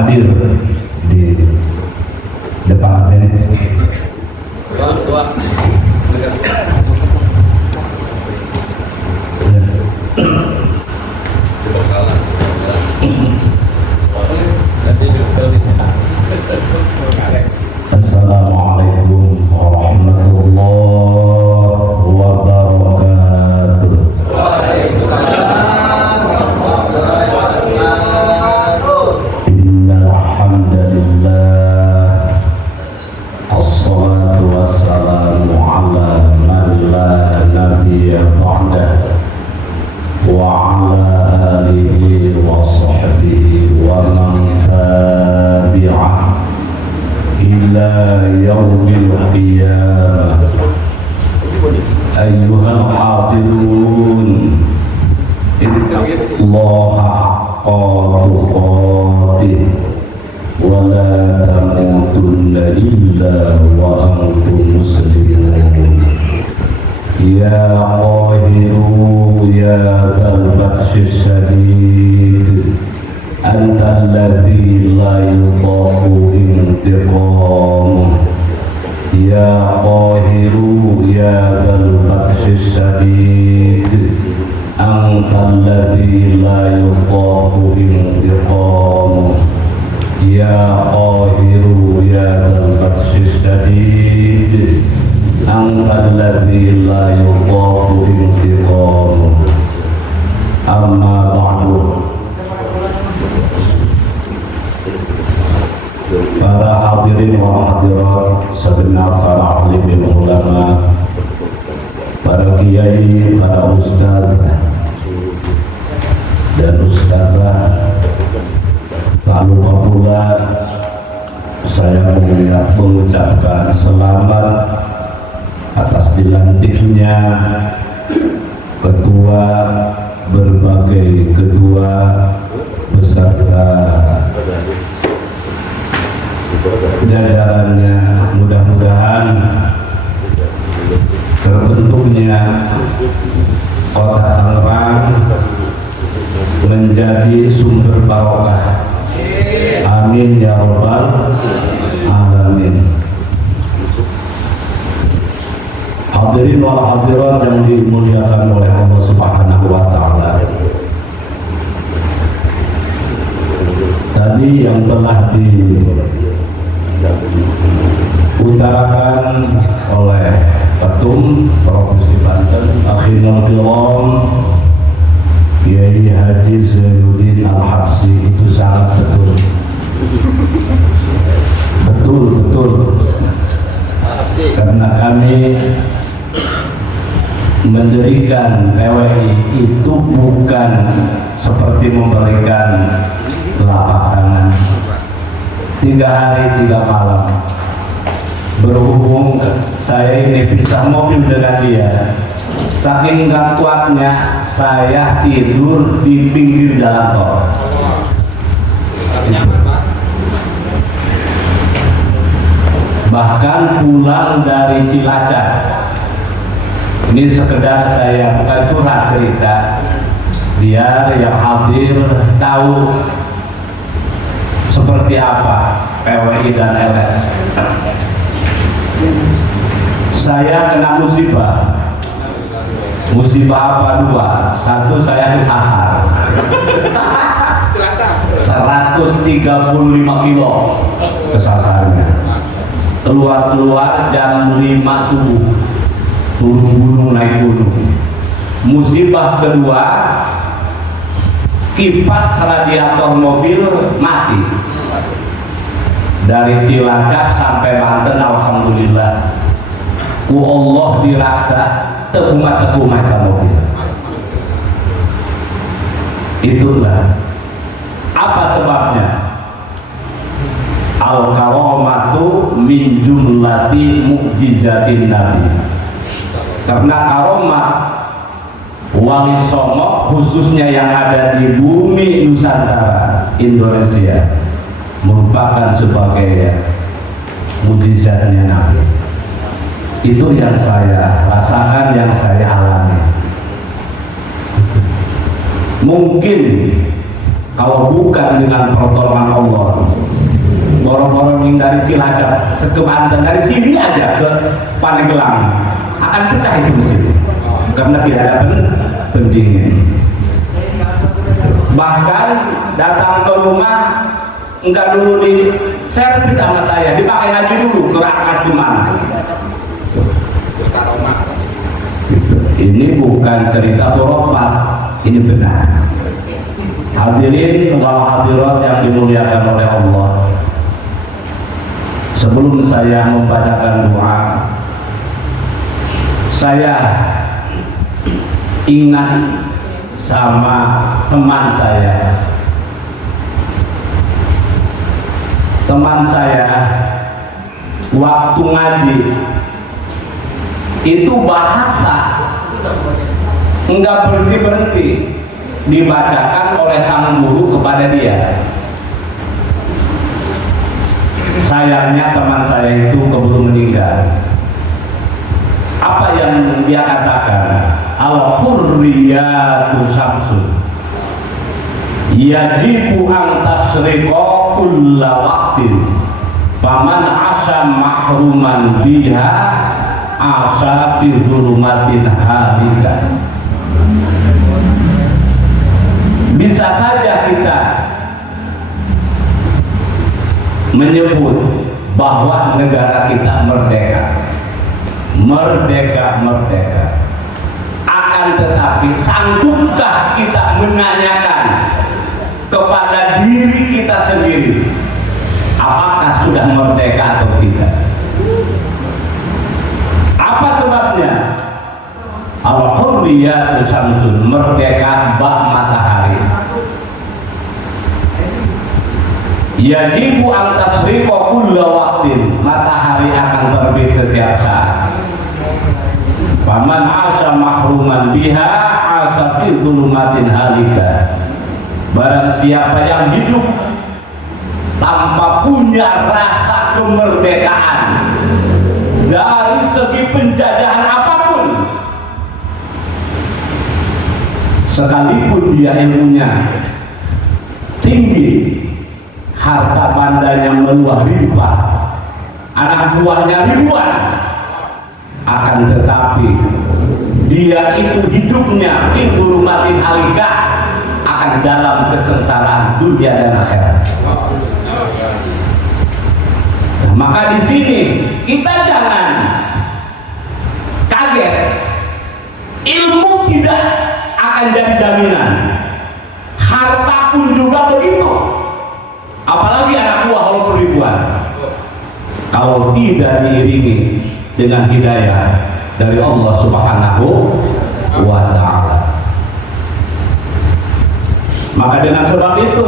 hadir di depan sini. Assalamualaikum warahmatullahi wabarakatuh. Waalaikumsalam warahmatullahi wabarakatuh. Innal hamdalillah, assalatu wassalamu ala man la nabiyya ba'dah wa ala alihi wa sahbihi wa man tabi'ah ila yaumil qiyamah. Ayyuhal hafidun, ittaqullaha haqqa tuqatih wa la tamutunna illa wa antum muslimun. Ya qahiru ya dzal batsyis syadid, anta alladzi la yutaqu intiqamuh. Ya qahiru ya dzal batsyis syadid, anta alladzi la yutaqu intiqamuh. Ya qahiru ya dzal batsyis syadid, anta alladzi la yutaqu intiqamuh. Amma ba'du. Para hadirin wa hadirat, segenap para alim ulama, para kiai, para ustaz dan ustazah, tak lupa pula saya mengucapkan selamat atas dilantiknya ketua, berbagai ketua beserta jajarannya. Mudah-mudahan terbentuknya Kota Tangerang menjadi sumber barokah. Amin ya rabbal alamin. Hadirin wal hadirat yang dimuliakan oleh Allah Subhanahu wa taala. Tadi yang telah diutarakan oleh Ketum Provinsi Banten Akhirul Kiram Kiai Haji Zainuddin Al-Habsyi itu sangat betul karena kami mendirikan PWI itu bukan seperti memberikan telapak tangan 3 hari 3 malam. Berhubung saya ini pisah mobil dengan dia, saking gak kuatnya saya tidur di pinggir jalan tol. Bahkan pulang dari Cilacap, ini sekedar saya bukan curhat cerita, biar yang hadir tahu seperti apa PWI dan LS. Saya kena musibah apa dua? Satu, saya disasar 135 kilo kesasarnya. Keluar jam 5 subuh, turun gunung naik gunung. Musibah kedua, kipas radiator mobil mati. Dari Cilacap sampai Banten alhamdulillah ku Allah diraksa tegumat mobil. Itulah apa sebabnya. Al-karamatu min jumlati mu'jizatin Nabi. Karena karomat Wali Songo khususnya yang ada di bumi Nusantara Indonesia merupakan sebagai mujizatnya Nabi. Itu yang saya rasakan, yang saya alami. Mungkin kalau bukan dengan pertolongan Allah. Boro-boro dari Cilacap ke Banten, dari sini aja ke Pandeglang akan pecah itu mesin karena tidak ada pendingin. Bahkan datang ke rumah enggak dulu di servis sama saya, dipakai lagi dulu ke Rangkas Gimana. Ini bukan cerita khurafat, ini benar. Hadirin wal hadirat yang dimuliakan oleh Allah, sebelum saya membacakan doa, saya ingat sama teman saya. Teman saya waktu ngaji itu bahasa enggak berhenti-berhenti dibacakan oleh sang guru kepada dia. Sayangnya teman saya itu keburu meninggal. Apa yang dia katakan? Al-hurriyatu syamsun yajibu an tasriqa kulla waqtin faman asa mahruman biha asa fi zulumatin halika. Bisa saja kita menyebut bahwa negara kita merdeka, akan tetapi sanggupkah kita menanyakan kepada diri kita sendiri apakah sudah merdeka atau tidak? Apa sebabnya? Al-hurriyatu syamsun, merdeka bak matahari. Yajibu an tasriqa kulla waqtin, matahari akan terbit setiap saat. Faman asa mahruman biha asa fi dhulumatin halika. Barang siapa yang hidup tanpa punya rasa kemerdekaan dari segi penjajahan apapun, sekalipun dia ilmunya tinggi, harta bandanya meluah ribuan, anak buahnya ribuan, akan tetapi dia itu hidupnya fi dhulumatin halika, akan dalam kesengsaraan dunia dan akhirat. Nah, maka di sini kita jangan kaget, ilmu tidak akan jadi jaminan, harta pun juga begitu, apalagi anak buah walaupun ribuan, kalau tidak diiringi dengan hidayah dari Allah Subhanahu wa ta'ala. Maka dengan sebab itu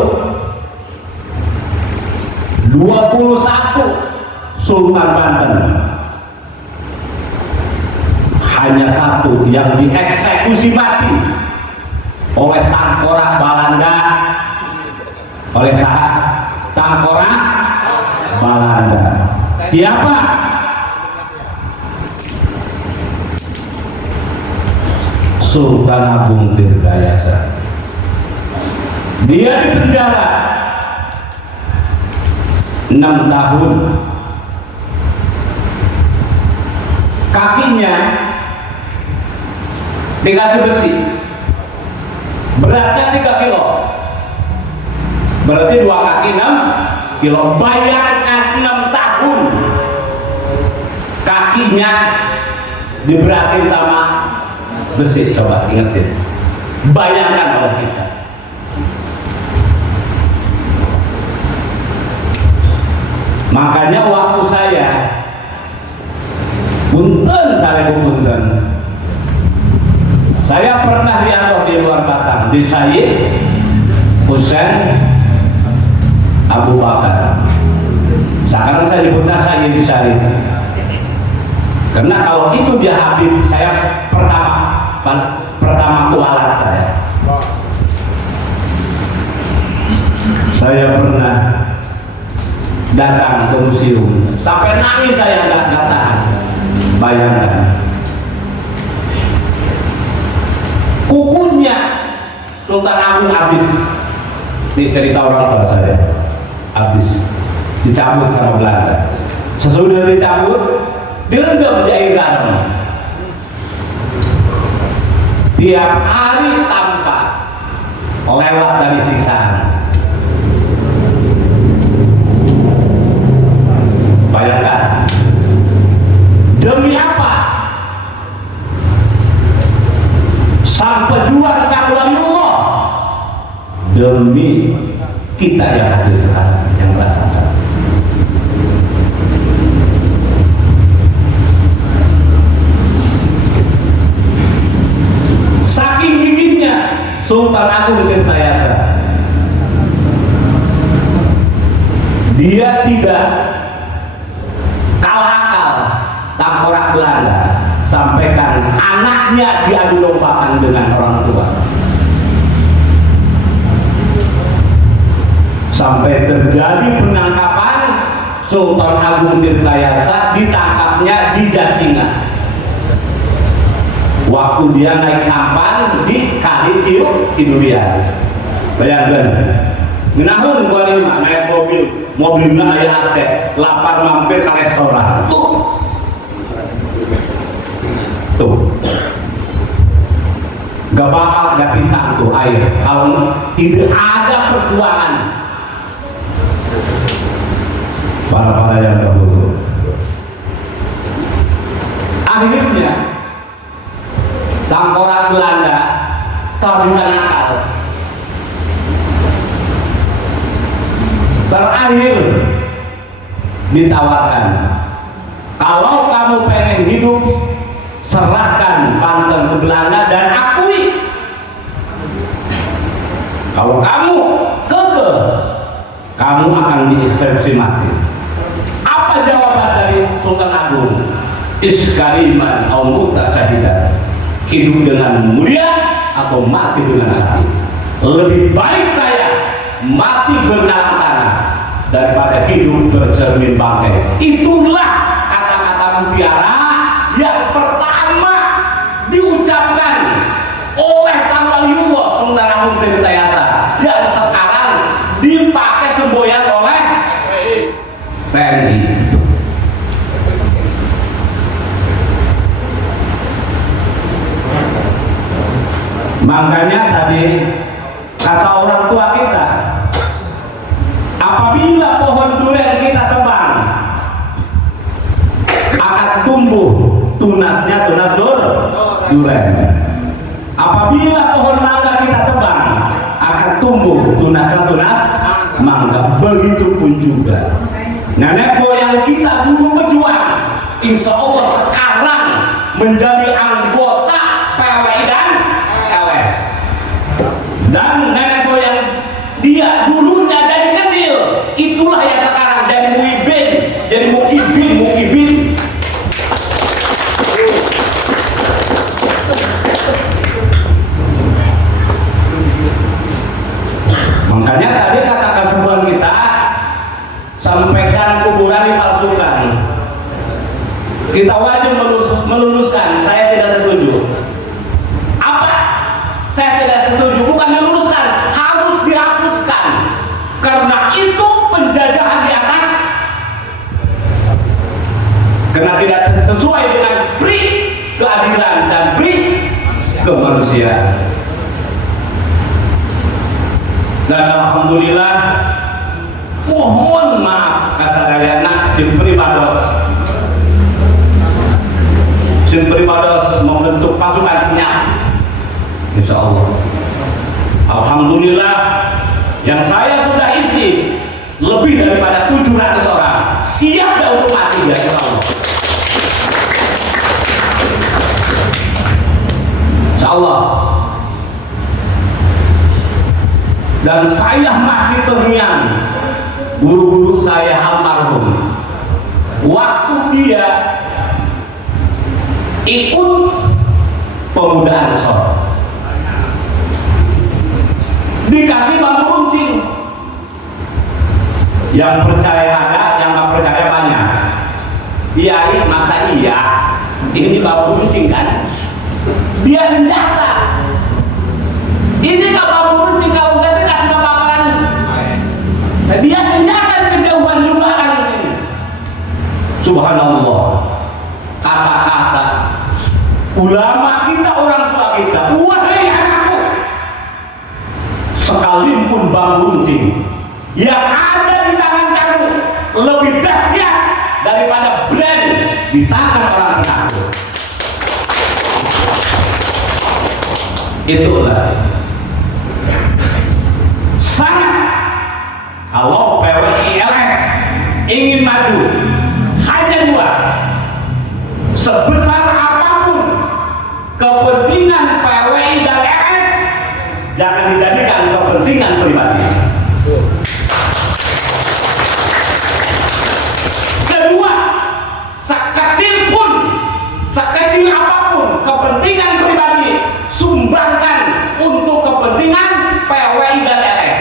21 Sultan Banten hanya satu yang dieksekusi mati oleh tangkorak Belanda, oleh saat tangkorak Belanda. Siapa? Sultan Agung Tirtayasa. Dia dipenjara 6 tahun. Kakinya dikasih besi, beratnya 3 kilo, berarti 2 kaki 6 kilo. Bayangkan 6 tahun kakinya diberatin sama besi. Coba ingetin, bayangkan oleh kita. Makanya waktu saya punten, saya pernah diatur di luar Batam di Sayyid Husain Abu Bakar. Sekarang saya nyebutnya Sayyid Syarif, karena kalau itu dia Habib, saya pertama kualat saya. Saya pernah datang ke museum sampai nangis, saya nggak tahan. Bayangkan kukunya Sultan Agung habis, Ini cerita orang tua saya, habis dicabut sama Belanda. Sesudah dicabut, direndam di air garam. Tiap hari tanpa lewat dari sisaan. Bayangkan, demi apa? Sang pejuang, sang waliullah, demi kita yang hadir sekarang, yang merasakan. Saking giginya Sultan Agung Tirtayasa, dia tidak kalah akal tengkorak Belanda, sampaikan anaknya diadu dombakan dengan orang tua, sampai terjadi penangkapan. Sultan Agung Tirtayasa ditangkapnya di Jasinga waktu dia naik sampan di Kali Cidurian. Bayangkan, menahun gua lima naik mobilnya ayah AC, lapar mampir ke restoran. Tuh, gak bakal ada pisang tuh air kalau tidak ada perjuangan para yang dahulu. Akhirnya tengkorak Belanda tak bisa nakal. Terakhir ditawarkan, kalau kamu pengen hidup, serahkan Banten ke Belanda dan akui. Kalau kamu kekeh, kamu akan dieksekusi mati. Apa jawaban dari Sultan Agung? Iskariman au mutta syahidan. Hidup dengan mulia atau mati dengan sakit. Lebih baik saya mati berkalang tanah daripada hidup bercermin bangkai. Itulah kata-kata mutiara yang pertama diucapkan oleh sang waliullah Sultan Agung Tirtayasa, yang sekarang dipakai semboyan oleh TNI. Makanya tadi kata orang tua kita, apabila pohon durian kita tebang, akan tumbuh tunasnya, tunas durian. Apabila pohon mangga kita tebang, akan tumbuh tunasnya, tunas mangga. Begitupun juga nenek moyang kita dulu berjuang, insya Allah sekarang menjadi anggota PWI dan LS. Dan nenek moyang dia dulunya jadi kendil, itulah yang sekarang jadi muhibin, jadi mukibin. Makanya tadi kata keseruan kita, sampaikan kuburan dipalsukan. Kita wajib meluruskan, saya tidak setuju. Apa? Saya tidak setuju, bukan diluruskan, harus dihapuskan. Karena itu penjajahan di atas. Karena tidak sesuai dengan pri keadilan dan pri kemanusiaan. Dan alhamdulillah, mohon maaf kasadayana Simpripados membentuk pasukan siap, insya Allah. Alhamdulillah, yang saya sudah isi lebih daripada 700 orang siap dan untuk mati, ya insya Allah. Insya Allah. Dan saya masih terngiang guru-guru saya almarhum waktu dia ikut pemuda Ansor, dikasih bambu runcing. Yang percaya ada, yang nggak percaya banyak. Iya, masa iya? Ini bambu runcing kan? Dia senjata. Ini kalau bambu runcing, kalau nggak dekat nggak bakalan sekalipun bambu runcing yang ada di tangan kamu lebih dahsyat daripada brand di tangan orang penakut. Itulah sangat. Kalau PWILS ingin maju hanya dua, sebesar apapun kepentingan PWI dan LS jangan dijadikan kepentingan pribadi. Kedua, sekecil apapun kepentingan pribadi sumbangkan untuk kepentingan PWI dan LS.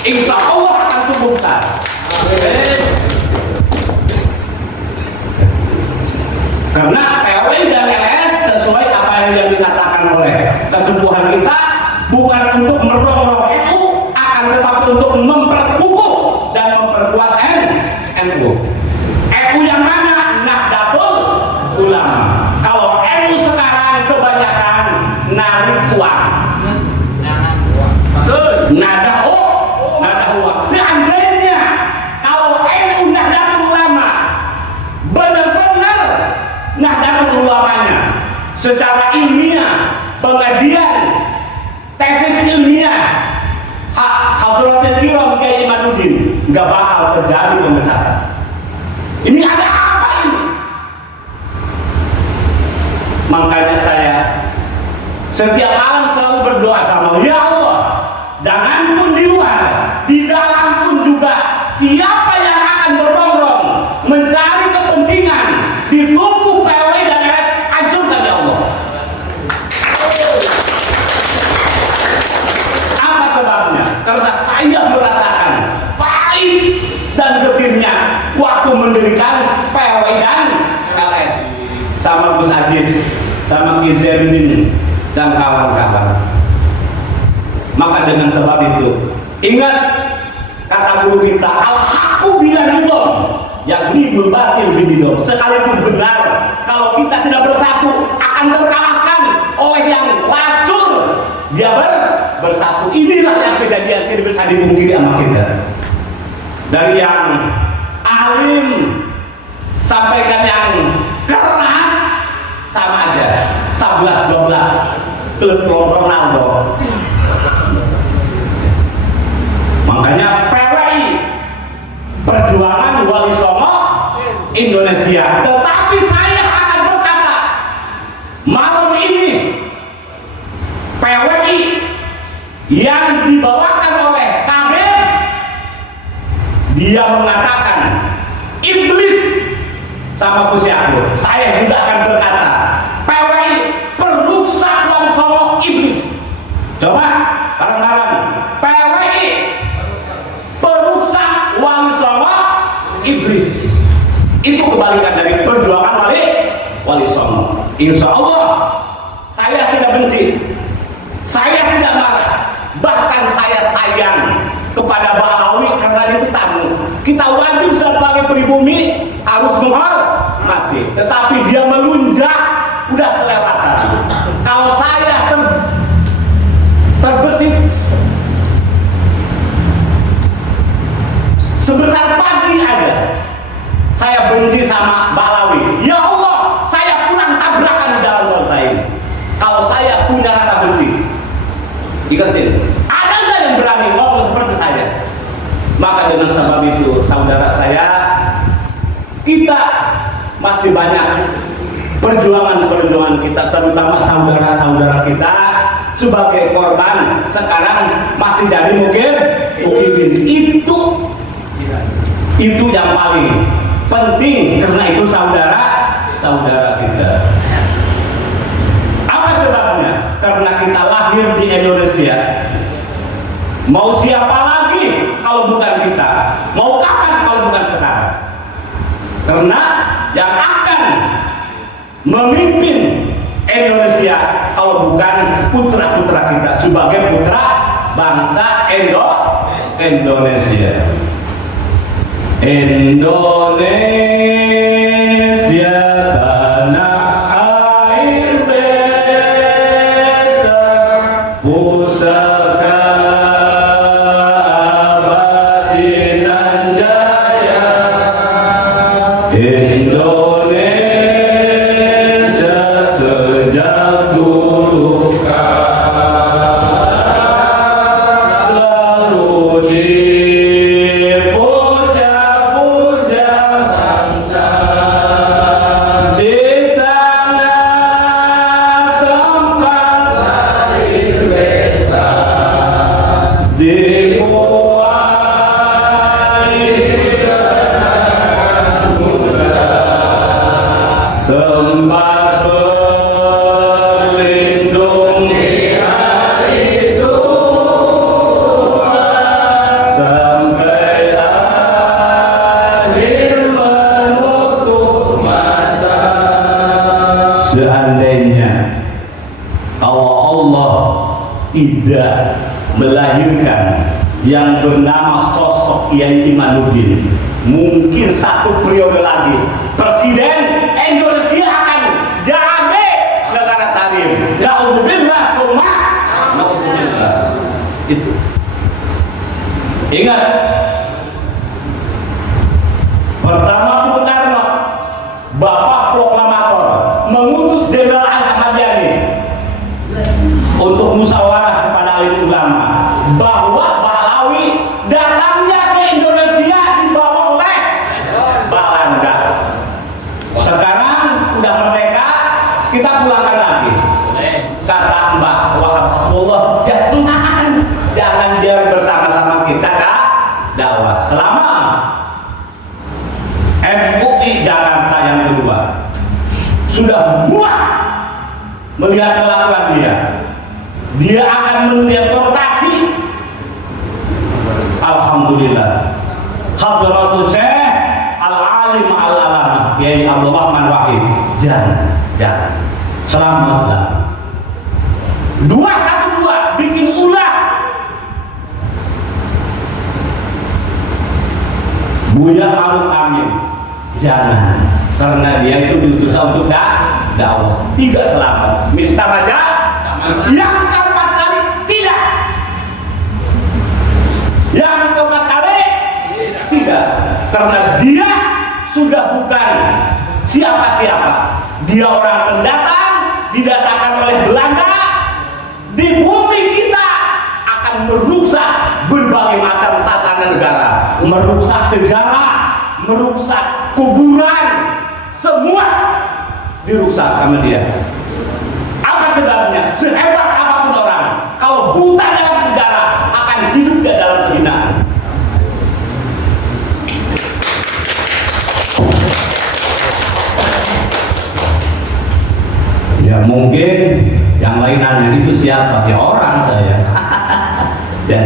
Insya Allah akan tumbuh besar. Karena PWI dan LS sesuai apa yang dikatakan oleh kesembuhan kita, bukan untuk merongrong NU, akan tetapi untuk memperkukuh dan memperkuat NU. NU yang mana? Nahdlatul Ulama. Kalau NU sekarang kebanyakan narik uang, nada uang. Seandainya kalau NU Nahdlatul Ulama benar-benar Nahdlatul Ulamanya secara ilmiah, pengajian, tesis ilmiah, Hadratul Kiram Kiai Imaduddin, nggak bakal terjadi pemecatan. Ini ada apa ini? Makanya saya setiap malam selalu berdoa sama Allah, ya Allah, jangan pun di luar, di dalam pun juga siapa yang akan berongrong mencari kepentingan di tubuh PWI dan LS, hancurkan ya Allah. Apa sebabnya? Karena saya merasakan pahit dan getirnya waktu mendirikan PWI dan LS sama Gus Adis, sama Ki Zainuddin dan kawan-kawan. Maka dengan sebab itu, ingat kata guru kita, al-haqqu bilanidom, yang libul batil binidom. Sekalipun benar, kalau kita tidak bersatu akan terkalahkan oleh yang lacur. Dia bersatu. Inilah yang kejadian tidak bisa dipungkiri sama kita. Dari yang alim sampaikan yang keras, sama aja 11-12 klub Ronaldo. Makanya PWI perjuangan Wali Songo Indonesia. Tetapi saya akan berkata malam ini PWI yang dibawakan oleh Kabir, dia mengatakan iblis sama Gus Yakut. Saya juga akan berkata PWI perusak Wali Songo iblis. Coba bareng-bareng, PWI perusak Wali Songo iblis. Itu kebalikan dari perjuangan Wali Songo. Insya Allah saya tidak benci, saya tidak marah, bahkan saya sayang kepada Ba'alawi karena dia itu tamu. Kita wajib sebagai pribumi harus menghormati, tetapi dia melunjak, udah kelewatan. Kalau saya terbesit sebesar pagi aja, saya benci sama Ba'alawi. Ya Allah, saya pulang tabrakan jalan tol saya ini. Kalau saya punya rasa benci, ikatin. Ada nggak yang berani ngomong seperti saya? Maka dengan sebab itu, saudara saya, kita masih banyak perjuangan kita, terutama saudara-saudara kita sebagai korban sekarang masih jadi mungkin itu yang paling penting, karena itu saudara kita. Apa sebabnya? Karena kita lahir di Indonesia. Mau siapa lagi kalau bukan kita? Mau kapan kalau bukan sekarang? Karena yang akan memimpin Indonesia kalau bukan putra-putra kita sebagai putra bangsa Indonesia. Indonesia tanah air beta pusaka tidak melahirkan yang bernama sosok Kiai Imanuddin, mungkin satu periode lagi presiden Indonesia akan jadi negara tarim. Naudzubillah summa naudzubillah. Itu ingat, pertama Bung Karno, Bapak Proklamator, mengutus Jenderal Ahmad Yani untuk musyawarah kepada alim ulama bahwa Balawi datangnya ke Indonesia dibawa oleh Belanda. Sekarang udah merdeka, kita pulangkan lagi. Kata Mbak Wahab Rasulullah, jangan dia bersama-sama kita kak dakwah. Selama MUI Jakarta yang kedua sudah muak melihat kelakuan dia akan mendeportasi. Alhamdulillah, Hadratus Syekh Al-Alim Al-Alama Kiai Abdul Rahman Wahid, jangan selamatlah. 212 bikin ulah. Buya Ma'ruf Amin, jangan, karena dia itu diutus untuk dakwah. Tidak selamat. Miftah baca yang keempat kali tidak. Yang keempat kali tidak, karena dia sudah bukan siapa-siapa. Dia orang pendatang, didatangkan oleh Belanda di bumi kita, akan merusak berbagai macam tatanan negara, merusak sejarah, merusak kuburan, semua dirusak sama dia. Apa sebabnya? Sehebat apapun orang, kalau buta dalam sejarah, akan hidup di dalam kehinaan. Ya mungkin yang lain nanya itu siapa? Ya orang saya. Ya,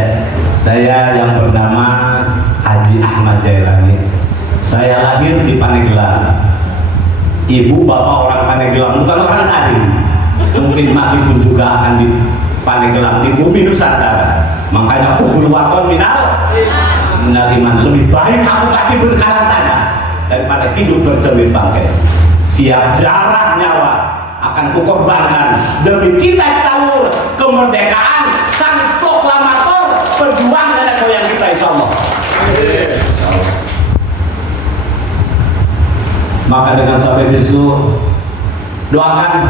saya yang bernama Haji Ahmad Jailani. Saya lahir di Pandeglang. Ibu bapak orang Pandeglang, bukan orang Tarim. Mungkin mati pun juga akan di Pandeglang, di bumi Nusantara. Makanya kubur waton minal iman. Lebih baik aku mati berkalan tanah daripada hidup bercermin bangkai. Siap darah nyawa akan kukorbankan demi cita-cita luhur kemerdekaan sang proklamator perjuangan nenek moyang kita, insyaallah. Maka dengan sabda itu doakan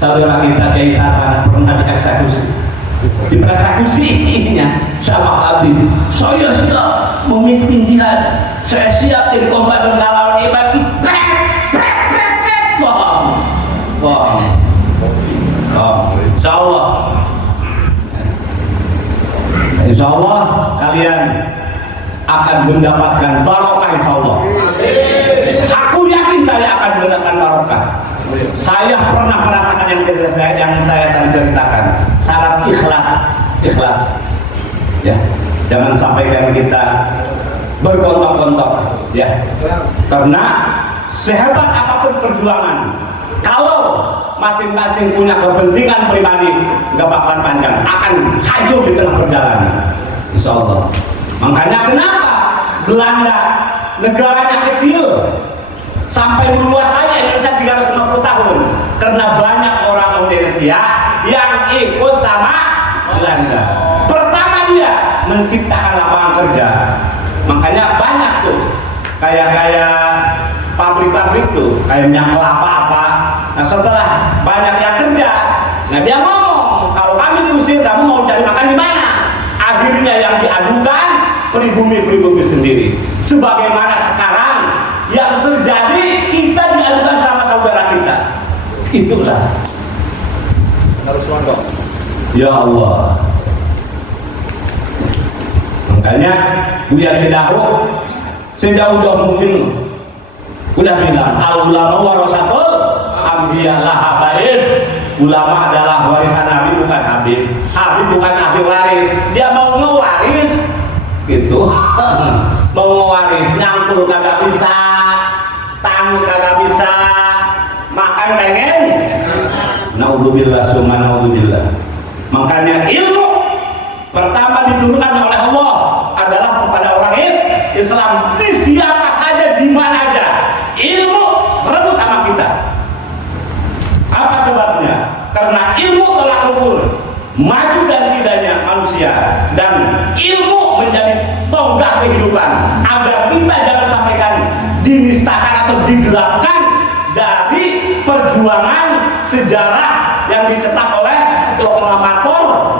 saudara kita Kiai Tatan pernah dieksekusinya sama Habib. Saya siap memimpin jihad, saya siap jadi komandan ngalawan ibadah. Insya Allah kalian akan mendapatkan barokah, insya Allah. Aku yakin saya akan mendapatkan barokah. Saya pernah merasakan yang saya tadi ceritakan. Syarat ikhlas, ya. Jangan sampai kita bergontok-gontok, ya. Karena sehebat apapun perjuangan, kalau masing-masing punya kepentingan pribadi, nggak bakalan panjang, akan hancur di tengah perjalanan, insya Allah. Makanya kenapa Belanda negaranya kecil sampai menguasai Indonesia 350 tahun, karena banyak orang Indonesia yang ikut sama Belanda. Pertama dia menciptakan lapangan kerja, makanya banyak tuh kayak pabrik-pabrik tuh, kayak minyak kelapa apa. Nah setelah banyak yang kerja, nah dia ngomong, kalau kami diusir, kamu mau cari makan di mana? Akhirnya yang diadukan pribumi sendiri. Sebagaimana sekarang yang terjadi, kita diadukan sama saudara kita. Itulah. Harus mantap. Ya Allah. Makanya Buya Cidahu sejauh mungkin udah bilang al ulama warasatul anbiya la habaib. Ulama adalah warisan Nabi, bukan Habib. Habib bukan ahli waris, dia mau ngewaris gitu. Mau ngewaris, nyangkul kagak bisa, tamu kagak bisa, makan pengen. Naudzubillah summa naudzubillah. Makanya ilmu pertama diturunkan oleh Allah adalah kepada orang Islam, di siapa saja, di mana aja. Ilmu rebut sama kita. Apa sebabnya? Karena ilmu tolak ukur maju dan tidaknya manusia, dan ilmu menjadi tonggak kehidupan agar kita jangan sampaikan dinistakan atau digelapkan dari perjuangan sejarah yang dicetak oleh proklamator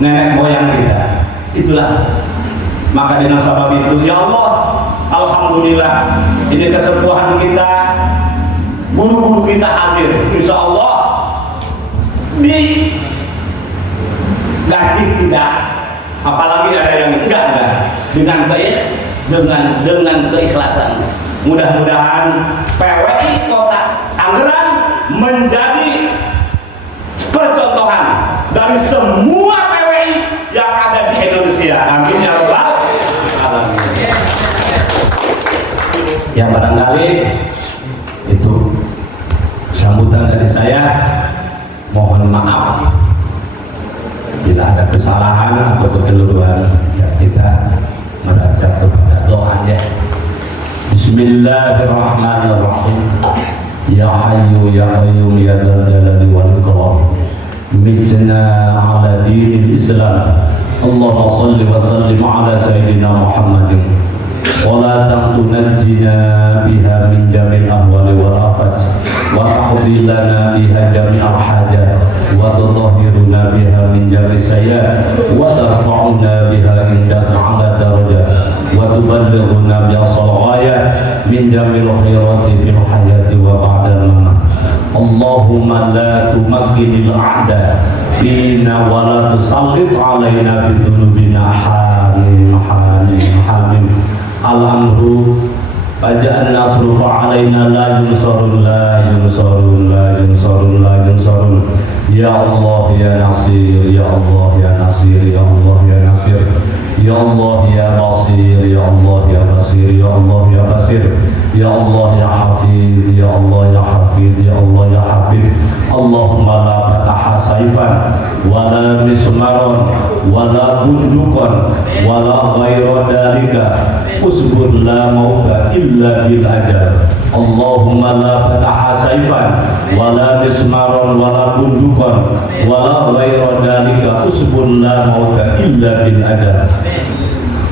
nenek moyang kita. Itulah, maka dengan sebab itu ya Allah, alhamdulillah ini kesepuhan kita, guru-guru kita hadir, insya Allah di gaji tidak, apalagi ada yang enggak dengan keikhlasan. Mudah-mudahan PWI Kota Tangerang menjadi percontohan dari semua PWI yang ada di Indonesia. Amin ya rabbal alamin. Ya, barangkali itu sambutan dari saya. Mohon maaf bila ada kesalahan atau kekeliruan, ya kita merajak kepada doanya. Bismillahirrahmanirrahim. Ya Hayyu ya Qayyum ya Dzal Jalali wal Ikram. Mijna ala dinil Islam. Allahumma shalli wa sallim ala sayyidina Muhammadin. Salatan tunajjina biha min jamil ahwali wal afat, wa tahdi lana biha jami'al hajat, wa tutahhiruna biha min jamil sayyi'at, wa tarfa'una biha indaka 'ala darajat, wa tuballighuna bi ghayat min jamil khairati fil hayati wa ba'dal mamat. Allahumma la tumakkinil a'da bina wa la tusallit 'alaina bi dhunubina. Hamim hamim hamim. Al-amru Faja'an nasru fa'alaina la yunsarun la yunsarun la yunsarun la yunsarun. Ya Allah ya Nasir, ya Allah ya Nasir, ya Allah ya Nasir, ya Allah ya Basir, ya Allah ya Basir, ya Allah ya Basir, ya Allah ya Hafiz, ya Allah ya Hafiz, ya Allah ya Hafiz. Allahumma la fataha saifan wa la mismaron wa la bundukan wa la ghayra dalika usbur la mauta illa bil ajal. Allahumma la fataha saifan wa la mismaron wa la bundukan wa la ghayra dalika usbur la mauta illa bil ajal.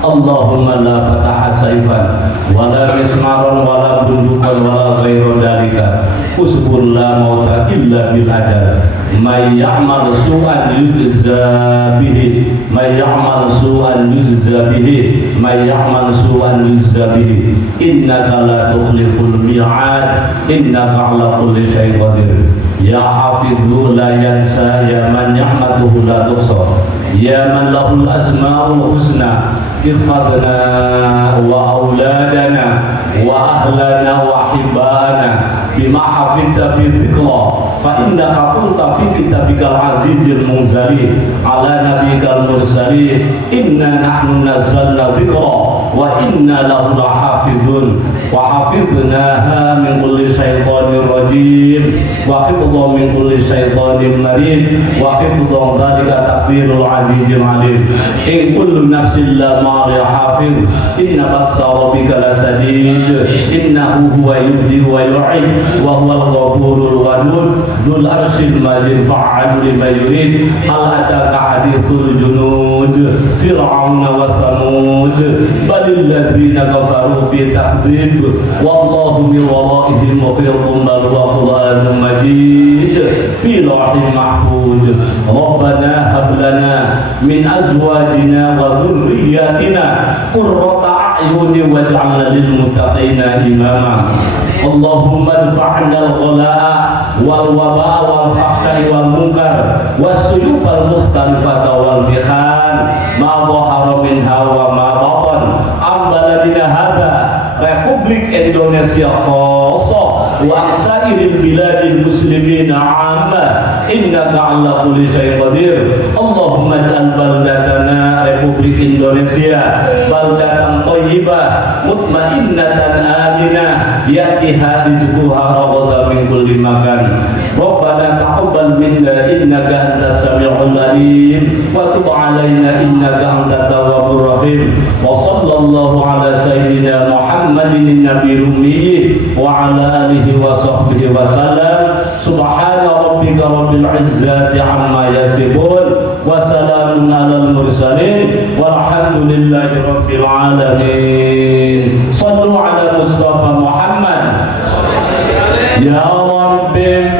Allahumma la fataha saifan wa la mismaron wa la bundukan wa la ghayra dalika usbur la mauta illa bil ajal. May ya'mal su'an yujza bihi, may ya'mal su'an yujza bihi, may ya'mal su'an yujza bihi. Innaka la tukhliful mi'ad, innaka ala kulli syai'in qadir. Ya hafidhu la yansa, ya man ni'matuhu la tuhsa, ya man lahul asma'ul husna. Irfadna wa auladana wa ahlana wa hibbana bima hafidta bi dhikra fa innaka kunta fi kitabikal azizil munzali ala nabiyikal mursalin. Inna nahnu nazzalna dhikra wa inna lahu lahafizun wa hafidnaha min kulli syaitanir rajim wa hifdhan min kulli syaitanir marid wa hifdhan dzalika takdirul azizil alim. In kullu nafsin la ma'ri hafiz, inna bassa rabbika lasadid, innahu huwa yubdi wa yu'id wa huwal ghafurul wadud dzul arsyil majid fa'alu lima yurid. Hal ataka hadithul junud fir'auna wa thamud balil ladzina kafaru fi takdzib wallahu min waraihim muhitun bal huwa qur'anun majid fi lawhin mahfuz. Rabbana hab lana min azwajina wa dhurriyyatina qurrata a'yuni waj'alna lil muttaqina imama. Allahumma adfa'na al-ghalaa wal waba'a wal fahsya'i wal munkar was-suyub al mukhtalifata wal mihan ma dhahara minha wa ma batan am baladina hadza Republik Indonesia khassa wa sairil biladil muslimin 'amma innaka 'ala kulli syai'in qadir. Allahumma ij'al baldatana Republik Indonesia baldatan thayyibah mutmainnatan aminah ya'tiha rizquha ragadan min kulli makan. Rabbana taqabbal minna innaka antas samiul alim wa tub alaina innaka antat tawwabur rahim. Wa sallallahu ala sayyidina Muhammadin nabiyil ummi wa ala alihi wa sahbihi wa sallam. Subhana rabbika rabbil izzati amma yasifun wa salamun alal mursalin walhamdulillahi rabbil alamin. Sallu ala Mustafa Muhammad. Ya Rabbi